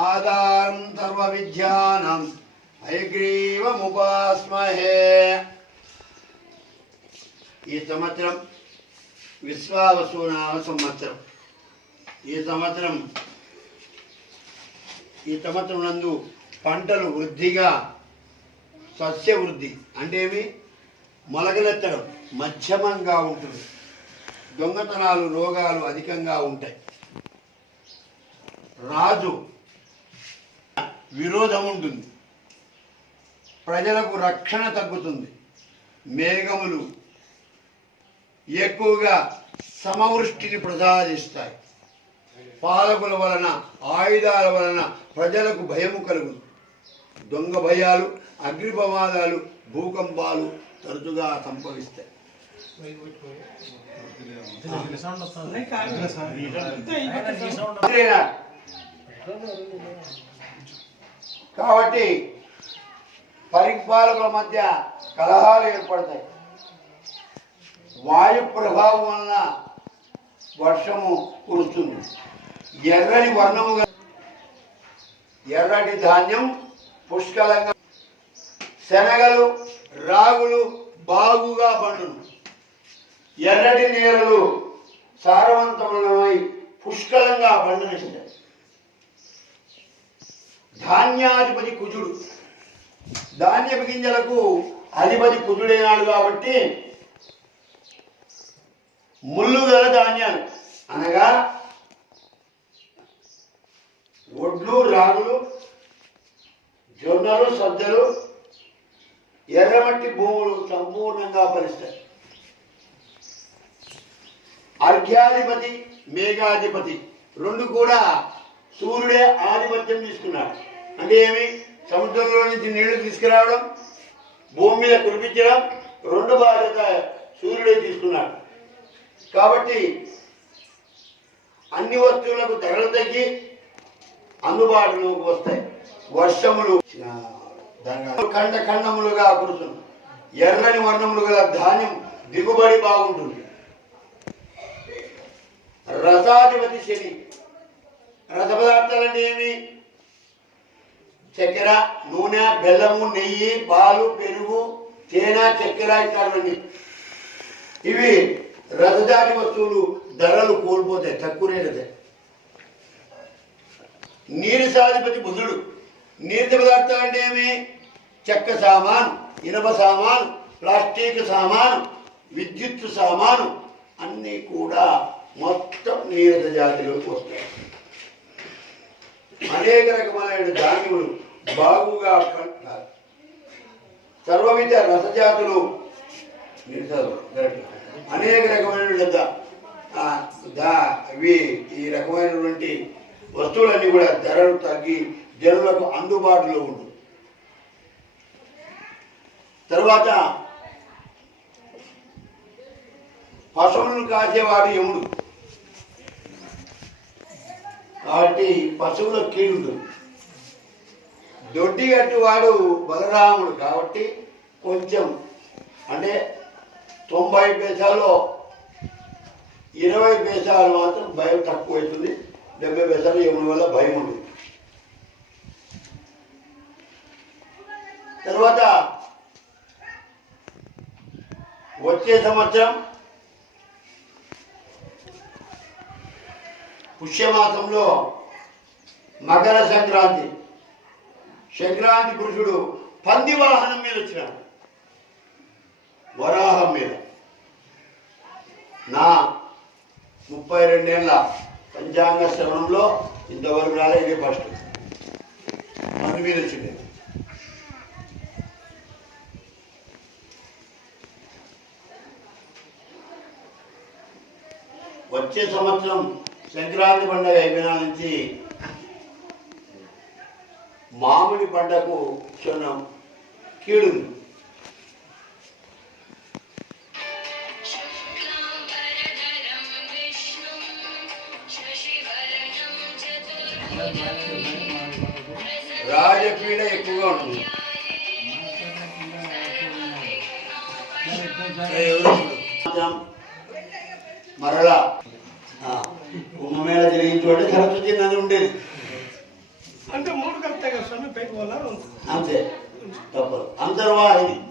ఆధారం సర్వ విద్యానం హయగ్రీవముపాస్మహే. ఈ సంవత్సరం విశ్వావసునామ సంవత్సరం. ఈ సంవత్సరం ఈ సంవత్సరం నందు పంటలు వృద్ధిగా సస్య వృద్ధి అంటే ఏమి? మొలకలెత్తడం మధ్యమంగా ఉంటుంది. దొంగతనాలు రోగాలు అధికంగా ఉంటాయి. రాజు విరోధం ఉంటుంది. ప్రజలకు రక్షణ తగ్గుతుంది. మేఘములు ఎక్కువగా సమవృష్టిని ప్రసాదిస్తాయి. పాలకుల వలన ఆయుధాల వలన ప్రజలకు భయము కలుగుతుంది. దొంగ భయాలు అగ్ని ప్రమాదాలు భూకంపాలు తరచుగా సంభవిస్తాయి. అంతేనా? కాబట్టి పరిపాలకుల మధ్య కలహాలు ఏర్పడతాయి. వాయు ప్రభావం వలన వర్షము కురుస్తుంది. ఎర్రని వర్ణము ఎర్రటి ధాన్యం పుష్కలంగా శనగలు రాగులు బాగుగా పండును. ఎర్రటి నేలలు సారవంతమైన పుష్కలంగా పండునిస్తాయి ధాన్యాధిపతి కుజుడు. ధాన్యపు గింజలకు అధిపతి కుజుడైనాడు కాబట్టి ముళ్ళు గల ధాన్యాలు. అనగా ఒడ్లు రాగులు జొన్నలు సజ్జలు ఎర్రమట్టి భూములు సంపూర్ణంగా ఫలిస్తాయి అర్ఘ్యాధిపతి మేఘాధిపతి రెండు కూడా సూర్యుడే ఆధిపత్యం తీసుకున్నాడు. అంటే ఏమి సముద్రంలో నుంచి నీళ్ళు తీసుకురావడం భూమి మీద కురిపించడం రెండు బాధ్యత సూర్యుడే తీసుకున్నాడు. కాబట్టి అన్ని వస్తువులకు ధరలు తగ్గి అందుబాటులోకి వస్తాయి. వర్షములు ఖండ ఖండములుగా కురుతుంది ఎర్రని వర్ణములు గల ధాన్యం దిగుబడి బాగుంటుంది. రసాధిపతి శని. రస పదార్థాలంటే ఏమి? చక్కెర నూనె బెల్లము నెయ్యి పాలు పెరుగు తేనె చక్కెర ఇట్లాంటివన్నీ ఇవి రసజాతి వస్తువులు ధరలు కోల్పోతాయి తక్కువ రేటు నీరు సాధిపతి బుధుడు. నీటి పదార్థాలు అంటే ఏమి? చెక్క సామాను ఇనప సామాను ప్లాస్టిక్ సామాను విద్యుత్ సామాను అన్నీ కూడా మొత్తం నీరజ జాతిలోకి వస్తాయి. అనేక రకమైన ధాన్యములు బాగుగా పంటారు సర్వవిధ రసజాతులు అనేక రకమైన ఇవి ఈ రకమైనటువంటి వస్తువులన్నీ కూడా ధరలు తగ్గి జనులకు అందుబాటులో ఉండు. తర్వాత పశువులను కాసేవాడు యముడు కాబట్టి పశువుల కీడు దొడ్డి వాడు బలరాముడు కాబట్టి కొంచెం అంటే తొంభై పైసలు ఇరవై పైసాలు మాత్రం భయం తక్కువ అవుతుంది. డెబ్బై పైసాలు ఇవ్వడం వల్ల భయం ఉంటుంది తర్వాత వచ్చే సంవత్సరం పుష్యమాసంలో మకర సంక్రాంతి. సంక్రాంతి పురుషుడు పంది వాహనం మీద వచ్చినాడు. వరాహం మీద. నా ముప్పై రెండేళ్ళ పంచాంగ శ్రవణంలో ఇంతవరకు రాలే ఇదే ఫస్ట్. పంది మీద వచ్చింది. వచ్చే సంవత్సరం సంక్రాంతి పండుగ అయిపోయినా నుంచి మామిడి పంటకు క్షణం కీడు రాజపీడ ఎక్కువగా ఉంటుంది. మరలా తిన్నది ఉండేది. అంటే మూడు కలుపుతాయి కదా స్వామి పెట్టుకోవాలా అంతే. తప్పదు. అంతర్వాహిని.